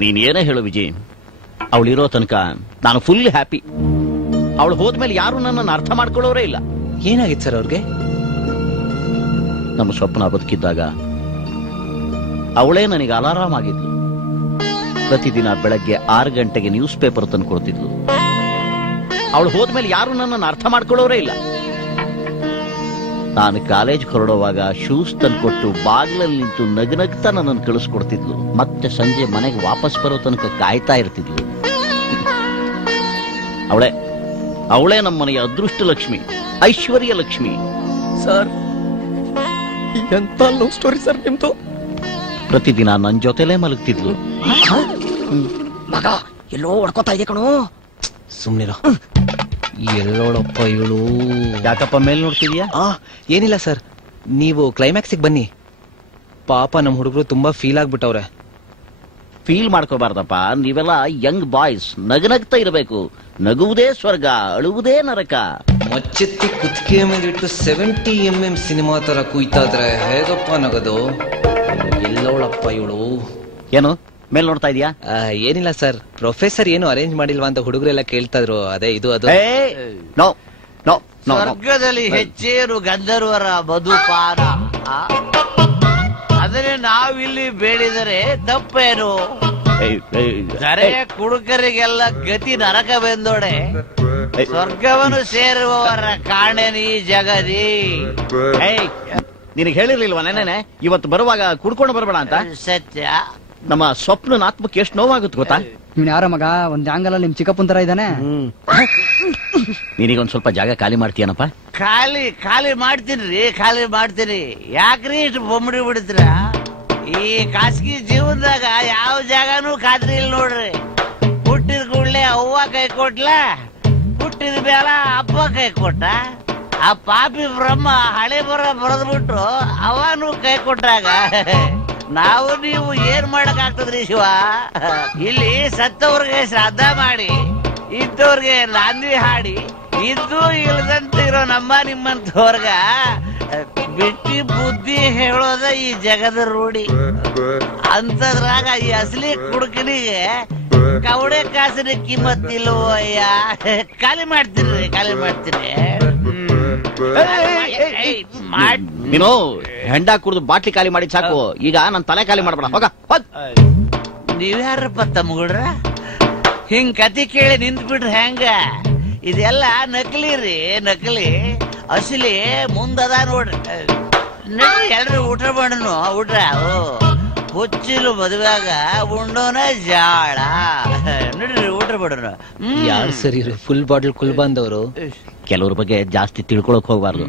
ನೀನ್ ಏನೇ ಹೇಳು ವಿಜಯ್, ಅವಳಿರೋ ತನಕ ನಾನು ಫುಲ್ ಹ್ಯಾಪಿ. ಅವಳು ಹೋದ್ಮೇಲೆ ಯಾರು ನನ್ನನ್ನು ಅರ್ಥ ಮಾಡ್ಕೊಳ್ಳೋರೇ ಇಲ್ಲ. ಏನಾಗಿತ್ತು ಸರ್ ಅವ್ರಿಗೆ? ನಮ್ಮ ಸ್ವಪ್ನ ಬದುಕಿದ್ದಾಗ ಅವಳೇ ನನಗೆ ಅಲಾರಾಮ್ ಆಗಿದ್ಲು. ಪ್ರತಿದಿನ ಬೆಳಗ್ಗೆ 6 ಗಂಟೆಗೆ ನ್ಯೂಸ್ ಪೇಪರ್ ತಂದು ಕೊಡ್ತಿದ್ಲು. ಅವಳು ಹೋದ್ಮೇಲೆ ಯಾರು ನನ್ನನ್ನು ಅರ್ಥ ಮಾಡ್ಕೊಳ್ಳೋರೇ ಇಲ್ಲ. ನಾನು ಕಾಲೇಜ್ ಹೊರಡುವಾಗ ಶೂಸ್ ತಂದ್ಕೊಟ್ಟು ಬಾಗ್ಲಲ್ಲಿ ನಿಂತು ನಗನಗ್ತಾ ನನ್ನನ್ನು ಕಳಿಸ್ಕೊಡ್ತಿದ್ಲು. ಮತ್ತೆ ಸಂಜೆ ಮನೆಗೆ ವಾಪಸ್ ಬರೋ ತನಕ ಕಾಯ್ತಾ ಇರ್ತಿದ್ಲು. ಅವಳೇ ನಮ್ಮ ಮನೆಯ ಅದೃಷ್ಟ ಲಕ್ಷ್ಮಿ, ಐಶ್ವರ್ಯ ಲಕ್ಷ್ಮಿ. ಸರ್, ಎಂತ ಲವ್ ಸ್ಟೋರಿ ಸರ್ ನಿಮ್ದು. ಪ್ರತಿದಿನ ನನ್ನ ಜೊತೆಲೇ ಮಲಗ್ತಿದ್ಲು. ಮಗ ಎಲ್ಲೋ ಹೊಡ್ಕೋತಾ ಇದೆ ಕಣೋ. ಸುಮ್ನಿರ. ಎಲ್ಲೋಳಪ್ಪ ಇವಳು. ಯಾಕಪ್ಪ ಮೇಲ್ ನೋಡ್ತಿದ್ಯಾ? ಏನಿಲ್ಲ ಸರ್, ನೀವು ಕ್ಲೈಮ್ಯಾಕ್ಸಿಗೆ ಬನ್ನಿ. ಪಾಪ ನಮ್ಮ ಹುಡುಗರು ತುಂಬಾ ಫೀಲ್ ಆಗ್ಬಿಟ್ಟವ್ರೆ. ಫೀಲ್ ಮಾಡ್ಕೋಬಾರ್ದಪ್ಪ, ನೀವೆಲ್ಲ ಯಂಗ್ ಬಾಯ್ಸ್. ನಗನಗ್ತಾ ಇರಬೇಕು. ನಗುವುದೇ ಸ್ವರ್ಗ, ಅಳುವುದೇ ನರಕ. ಮಚ್ಚೆತ್ತಿ ಕುತ್ತಿಗೆ ಮೇಲಿಟ್ಟು 70 mm ಸಿನಿಮಾ ತರ ಕುಯ್ತಾ ಇದ್ರೆ ಹೇಗಪ್ಪ ನಗದು? ಎಲ್ಲೋಳಪ್ಪ ಇವಳು. ಏನು ಮೇಲ್ ನೋಡ್ತಾ ಇದೀಯಾ? ಏನಿಲ್ಲ ಸರ್, ಪ್ರೊಫೆಸರ್ ಏನು ಅರೇಂಜ್ ಮಾಡಿಲ್ವಾ ಅಂತ ಹುಡುಗರೆಲ್ಲ ಕೇಳ್ತಾ ಇದ್ರು. ಅದೇ ಇದು ಅದು. ಸ್ವರ್ಗದಲ್ಲಿ ಹೆಚ್ಚೇನು ಗಂಧರ್ವರ ಮಧುಪಾನ, ಅದನ್ನೇ ನಾವಿಲ್ಲಿ ಬೇಡಿದರೆ ತಪ್ಪೇನು? ಸರೇ ಕುಡುಕರಿಗೆಲ್ಲ ಗತಿ ನರಕವೆಂದೋಡೆ ಸ್ವರ್ಗವನ್ನು ಸೇರುವವರ ಕಾಣೆನಿ ಜಗದಿ. ನಿನಗೆ ಹೇಳಿರ್ಲಿಲ್ವಾ ನೆನೆ ಇವತ್ತು ಬರುವಾಗ ಕುಡ್ಕೊಂಡು ಬರಬೇಡ ಅಂತ? ಸತ್ಯ. ನಮ್ಮ ಸ್ವಪ್ನ ಆತ್ಮಕ್ಕೆ ಎಷ್ಟು ನೋವಾಗುತ್ತೆ ಗೊತ್ತಾ? ಇವ್ನ ಯಾರ ಮಗ? ಒಂದ್ ಆಂಗಲ್ ನಿಮ್ ಚಿಕ್ಕಪ್ಪನ್ ತರ ಇದ್ದಾನೆ. ನಿನಗೊಂದ್ ಸ್ವಲ್ಪ ಜಾಗ ಖಾಲಿ ಮಾಡ್ತೀಯನಪ್ಪ? ಖಾಲಿ ಮಾಡ್ತೀನಿ. ಯಾಕ್ರಿ ಇಷ್ಟು ಬೊಮ್ಮಡಿ ಬಿಡ್ತೀರ? ಈ ಖಾಸಗಿ ಜೀವನದಾಗ ಯಾವ ಜಾಗನೂ ಖಾತ್ರಿ ಇಲ್ಲ ನೋಡ್ರಿ. ಹುಟ್ಟಿದ ಕೂಡ್ಲೆ ಅವ್ವ ಕೈ ಕೊಟ್ಲ, ಹುಟ್ಟಿದ ಬೇಡ ಅಪ್ಪ ಕೈ ಕೊಟ್ಟ. ಆ ಪಾಪಿ ಬ್ರಹ್ಮ ಹಳೆ ಬರೆದ್ಬಿಟ್ಟು ಅವನು ಕೈ ಕೊಟ್ಟಾಗ ನಾವು ನೀವು ಏನ್ ಮಾಡಕ್ ಆಗ್ತದ್ರಿ ಶಿವ? ಇಲ್ಲಿ ಸತ್ತವ್ರಿಗೆ ಶ್ರಾದ್ದ ಮಾಡಿ, ಇದ್ದವ್ರಿಗೆ ನಾಂದಿ ಹಾಡಿ, ಇದ್ದು ಇಲ್ದಂತ ಇರೋ ನಮ್ಮ ನಿಮ್ಮಂತವ್ರಗ ಬಿಟ್ಟಿ ಬುದ್ಧಿ ಹೇಳೋದ ಈ ಜಗದ ರೂಢಿ. ಅಂತದ್ರಾಗ ಈ ಅಸಲಿ ಕುಡುಕನಿಗೆ ಕವಡೆ ಕಾಸಿನ ಕಿಮ್ಮತ್ ಇಲ್ವೋ ಅಯ್ಯ. ಖಾಲಿ ಮಾಡ್ತೀನಿ. ನೀನು ಹೆಂಡ ಕುಡಿದು ಬಾಟ್ಲಿ ಖಾಲಿ ಮಾಡಿ ಸಾಕು. ಈಗ ನನ್ ತಲೆ ಖಾಲಿ ಮಾಡ್ಬೇಡ. ಹೋಗ. ನೀವ್ಯಾರಪ್ಪ ತಮ್ಮಗುಡ್ರ? ಹಿಂಗ್ ಕತಿ ಕೇಳಿ ನಿಂತ್ ಬಿಡ್ರಿ ಹೆಂಗ? ಇದೆಲ್ಲ ನಕಲಿ ರೀ, ನಕಲಿ. ಅಸಲಿ ಮುಂದದ ನೋಡ್ರಿ. ಎಲ್ರು ಊಟ ಮಾಡೋನು ಊಟ. ಹುಚ್ಚಿಲು ಮದುವೆಯಾಗ ಉಂಡೋನ ಜಾಳ. ನೋಡ್ರಿ ಊಟ ಮಾಡೋನು. ಯಾರು ಸರಿ ಫುಲ್ ಬಾಟಲ್ ಕುಲ್ ಬಂದವರು. ಕೆಲವ್ರ ಬಗ್ಗೆ ಜಾಸ್ತಿ ತಿಳ್ಕೊಳಕ್ ಹೋಗ್ಬಾರ್ದು.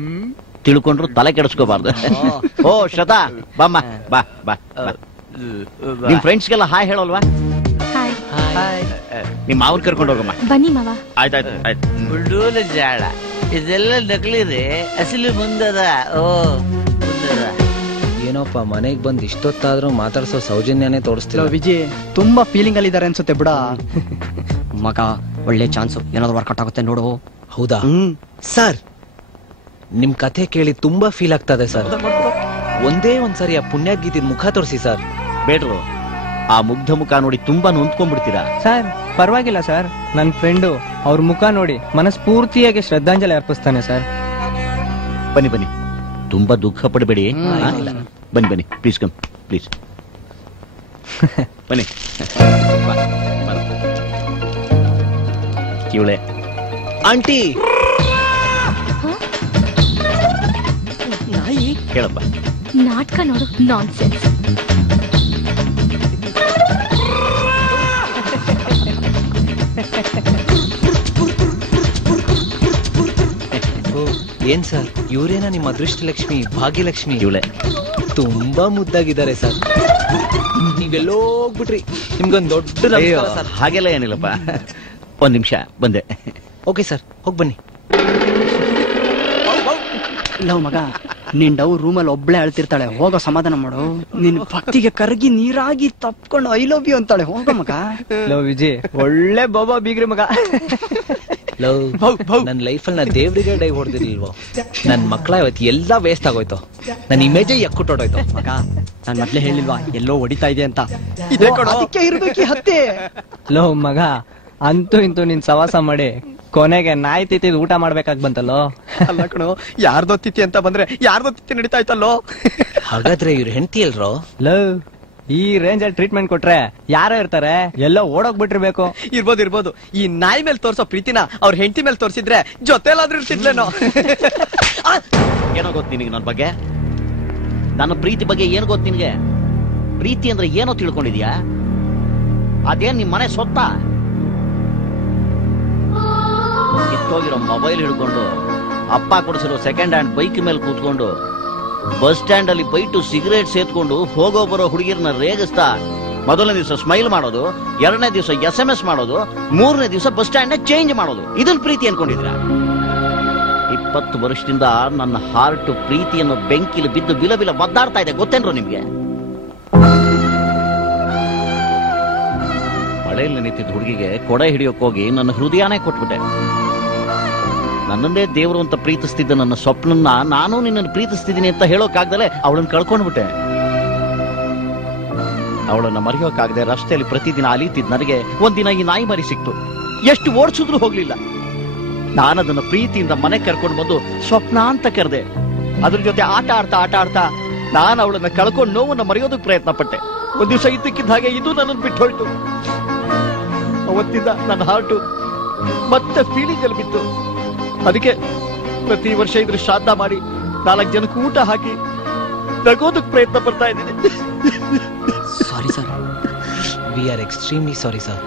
ತಿಳ್ಕೊಂಡ್ರು ತಲೆ ಕೆಡಿಸ್ಕೋಬಾರ್ದು. ಓ ಶ್ರದ್ಧಾ, ಬಾಮ್ಮ, ಬಾ. ನಿಮ್ ಫ್ರೆಂಡ್ಸ್ಗೆಲ್ಲ ಹಾಯ್ ಹೇಳೋಲ್ವಾ? ನಿಮ್ ಮಾವನ್ ಕರ್ಕೊಂಡು ಹೋಗಮ್ಮ. ಬನ್ನಿ ಮಾವ. ಆಯ್ತಾಯ್ತು. ಉಳ್ಳೂಲ ಜಾಳ. ಇದೆಲ್ಲ ನಕಲಿ ರೀ, ಅಸಲಿ ಮುಂದದ. ಏನೋಪ್ಪ ಮನೆಗ್ ಬಂದ್ ಇಷ್ಟೊತ್ತಾದ್ರೂ ಮಾತಾಡ್ಸೋ ಸೌಜನ್ಯನೇ ತೋರಿಸ್ತಿಲ್ಲ. ವಿಜಯ್ ತುಂಬಾ ಫೀಲಿಂಗ್ ಅಲ್ಲಿ ಇದಾರೆ ಅನ್ಸುತ್ತೆ ಬಿಡ. ಮಗ ಒಳ್ಳೆ ಚಾನ್ಸು, ಏನಾದ್ರು ವರ್ಕೌಟ್ ಆಗುತ್ತೆ ನೋಡು. ಹೌದಾ ಸರ್? ನಿಮ್ ಕಥೆ ಕೇಳಿ ತುಂಬಾ ಫೀಲ್ ಆಗ್ತದೆ ಸರ್. ಒಂದೇ ಒಂದ್ಸರಿ ಆ ಪುಣ್ಯಾಗೀತಿ ಮುಖ ತೋರಿಸಿ ಸರ್. ಬೇಡ್ರು, ಆ ಮುಗ್ಧ ಮುಖ ನೋಡಿ ತುಂಬಾ ನೊಂದ್ಕೊಂಡ್ಬಿಡ್ತೀರಾ. ಸರ್ ಪರವಾಗಿಲ್ಲ ಸರ್, ನನ್ನ ಫ್ರೆಂಡು ಅವ್ರ ಮುಖ ನೋಡಿ ಮನಸ್ಫೂರ್ತಿಯಾಗಿ ಶ್ರದ್ಧಾಂಜಲಿ ಅರ್ಪಿಸ್ತಾನೆ ಸರ್. ಬನ್ನಿ, ತುಂಬಾ ದುಃಖ ಪಡಬೇಡಿ. ಬನ್ನಿ ಪ್ಲೀಸ್ ಕಮ್ ಪ್ಲೀಸ್. ಬನ್ನಿ. ಇವಳೆ ಆಂಟಿ. ಕೇಳಪ್ಪ. ನಾಟಕ ನೋಡು. ನಾನ್ಸೆನ್ಸ್. ಏನ್ ಸರ್, ಇವರೇನಾ ನಿಮ್ಮ ಅದೃಷ್ಟ ಲಕ್ಷ್ಮಿ, ಭಾಗ್ಯಲಕ್ಷ್ಮಿ? ಇವಳೆ ತುಂಬಾ ಮುದ್ದಾಗಿದ್ದಾರೆ ಸರ್. ನೀವೆಲ್ಲೋ ಹೋಗ್ಬಿಟ್ರಿ, ನಿಮ್ಗೊಂದು ದೊಡ್ಡ. ಹಾಗೆಲ್ಲ ಏನಿಲ್ಲಪ್ಪ, ಒಂದ್ ನಿಮಿಷ ಬಂದೆ. ಓಕೆ ಸರ್, ಹೋಗ್ ಬನ್ನಿ. ಲವ್ ಮಗ, ನಿನ್ ಡವ್ ರೂಮಲ್ಲಿ ಒಬ್ಳೆ ಅಳ್ತಿರ್ತಾಳೆ, ಹೋಗೋ ಸಮಾಧಾನ ಮಾಡು. ನಿನ್ ಭಕ್ತಿಗೆ ಕರಗಿ ನೀರಾಗಿ ತಪ್ಕೊಂಡು ಐ ಲವ್ ಯು ಅಂತಾಳೆ, ಹೋಗೋ ಮಗ. ಲವ್ ವಿಜಯ್ ಒಳ್ಳೆ ಬಾಬಾ ಬೀಗ್ರಿ ಮಗ. ನನ್ನ ಲೈಫಲ್ಲಿ ನಾನು ದೇವ್ರಿಗೆ ಡೈ ಹೊಡೆದಿರ್ಲಿಲ್ವೋ, ನನ್ ಮಕ್ಳ ಇವತ್ತು ಎಲ್ಲ ವೇಸ್ಟ್ ಆಗೋಯ್ತು, ನನ್ನ ಇಮೇಜೇ ಎಕ್ಕುಟ್ಟೋಯ್ತು. ಮಗ ನಾನ್ ಮೊದ್ಲೇ ಹೇಳಿಲ್ವಾ ಎಲ್ಲೋ ಹೊಡಿತಾ ಇದೆ ಅಂತ. ಅದಕ್ಕೆ ಇರ್ಬೇಕು ಹತ್ತೆ. ಲೋ ಮಗ, ಅಂತೂ ಇಂತೂ ನಿನ್ ಸವಾಸ ಮಾಡಿ ಕೊನೆಗೆ ನಾಯಿ ತಿತ್ತಿದ್ ಊಟ ಮಾಡ್ಬೇಕಾಗ್ ಬಂತಲ್ಲೋ. ಅಲ್ಲ ಕಣೋ, ಯಾರ್ದೋ ತಿಥಿ ಅಂತ ಬಂದ್ರೆ ಯಾರ್ದೋ ತಿಥಿ ನಡೀತಾ ಇತ್ತಲ್ಲೋ. ಹಾಗಾದ್ರೆ ಇವ್ರ ಹೆಂಡತಿ ಎಲ್ರೋ? ಲೋ, ಈ ರೇಂಜ್ ಅಲ್ಲಿ ಟ್ರೀಟ್ಮೆಂಟ್ ಕೊಟ್ರೆ ಯಾರೋ ಇರ್ತಾರೆ, ಎಲ್ಲೋ ಓಡೋಗ್ಬಿಟ್ಟಿರ್ಬೇಕು. ಇರ್ಬೋದು. ಈ ನಾಯಿ ಮೇಲೆ ತೋರ್ಸೋ ಪ್ರೀತಿನ ಅವ್ರ ಹೆಂಡತಿ ಮೇಲೆ ತೋರ್ಸಿದ್ರೆ ಜೊತೆಲಾದ್ರೂ ಇರ್ತಿದ್ಲೇನೋ. ಏನೋ ಗೊತ್ತು ನಿನಗೆ ನನ್ನ ಬಗ್ಗೆ? ನನ್ನ ಪ್ರೀತಿ ಬಗ್ಗೆ ಏನು ಗೊತ್ತು ನಿನಗೆ? ಪ್ರೀತಿ ಅಂದ್ರೆ ಏನೋ ತಿಳ್ಕೊಂಡಿದ್ಯಾ? ಅದೇನ್ ನಿಮ್ ಮನೆ ಸೊತ್ತ? ಕಿತ್ತೋಗಿರೋ ಮೊಬೈಲ್ ಹಿಡ್ಕೊಂಡು, ಅಪ್ಪ ಕೊಡಿಸಿರೋ ಸೆಕೆಂಡ್ ಹ್ಯಾಂಡ್ ಬೈಕ್ ಮೇಲೆ ಕೂತ್ಕೊಂಡು, ಬಸ್ ಸ್ಟ್ಯಾಂಡ್ ಅಲ್ಲಿ ಬೈಟು ಸಿಗರೇಟ್ ಸೇತ್ಕೊಂಡು ಹೋಗೋ ಬರೋ ಹುಡುಗಿರನ್ನ ರೇಗಿಸ್ತಾ ಮೊದಲನೇ ದಿವಸ ಸ್ಮೈಲ್ ಮಾಡೋದು, ಎರಡನೇ ದಿವಸ SMS ಮಾಡೋದು, ಮೂರನೇ ದಿವಸ ಬಸ್ ಸ್ಟ್ಯಾಂಡ್ ಚೇಂಜ್ ಮಾಡೋದು, ಇದನ್ನ ಪ್ರೀತಿ ಅನ್ಕೊಂಡಿದ್ರ? 20 ವರ್ಷದಿಂದ ನನ್ನ ಹಾರ್ಟ್ ಪ್ರೀತಿಯನ್ನು ಬೆಂಕಿಲಿ ಬಿದ್ದು ಬಿಲ ಬಿಲ ಒದ್ದಾಡ್ತಾ ಇದೆ, ಗೊತ್ತೇನ್ರು ನಿಮ್ಗೆ? ಮಳೆಯಲ್ಲಿ ನಿಂತಿದ್ದ ಹುಡುಗಿಗೆ ಕೊಡೆ ಹಿಡಿಯೋಕ್ ಹೋಗಿ ನನ್ನ ಹೃದಯನೇ ಕೊಟ್ಬಿಟ್ಟೆ. ನನ್ನನ್ನೇ ದೇವರು ಅಂತ ಪ್ರೀತಿಸ್ತಿದ್ದ ನನ್ನ ಸ್ವಪ್ನನ್ನ ನಾನು ನಿನ್ನನ್ನು ಪ್ರೀತಿಸ್ತಿದ್ದೀನಿ ಅಂತ ಹೇಳೋಕಾಗ್ದಲೆ ಅವಳನ್ನು ಕಳ್ಕೊಂಡ್ಬಿಟ್ಟೆ. ಅವಳನ್ನ ಮರೆಯೋಕಾಗದೆ ರಸ್ತೆಯಲ್ಲಿ ಪ್ರತಿದಿನ ಅಲೀತಿದ್ ನನಗೆ ಒಂದಿನ ಈ ನಾಯಿ ಮರಿ ಸಿಕ್ತು. ಎಷ್ಟು ಓಡಿಸಿದ್ರು ಹೋಗ್ಲಿಲ್ಲ. ನಾನದನ್ನ ಪ್ರೀತಿಯಿಂದ ಮನೆ ಕರ್ಕೊಂಡು ಬಂದು ಸ್ವಪ್ನ ಅಂತ ಕರೆದೆ. ಅದ್ರ ಜೊತೆ ಆಟ ಆಡ್ತಾ ನಾನು ಅವಳನ್ನ ಕಳ್ಕೊಂಡು ನೋವನ್ನ ಮರೆಯೋದಕ್ಕೆ ಪ್ರಯತ್ನ ಪಟ್ಟೆ. ಒಂದ್ ದಿವಸ ಇದ್ದಕ್ಕಿದ್ದ ಹಾಗೆ ಇದು ನನ್ನನ್ನು ಬಿಟ್ಟು ಹೋಯ್ತು. ಅವತ್ತಿಂದ ನನ್ನ ಹಾರ್ಟು ಮತ್ತೆ ಫೀಲಿಂಗ್ ಅಲ್ಲಿ ಬಿತ್ತು. ಅದಕ್ಕೆ ಪ್ರತಿ ವರ್ಷ ಇದ್ರ ಶ್ರಾದ್ದ ಮಾಡಿ 4 ಜನಕ್ಕೆ ಊಟ ಹಾಕಿ ನಗೋದಕ್ಕೆ ಪ್ರಯತ್ನ ಪಡ್ತಾ ಇದ್ದೀನಿ. Sorry sir, we are extremely sorry sir.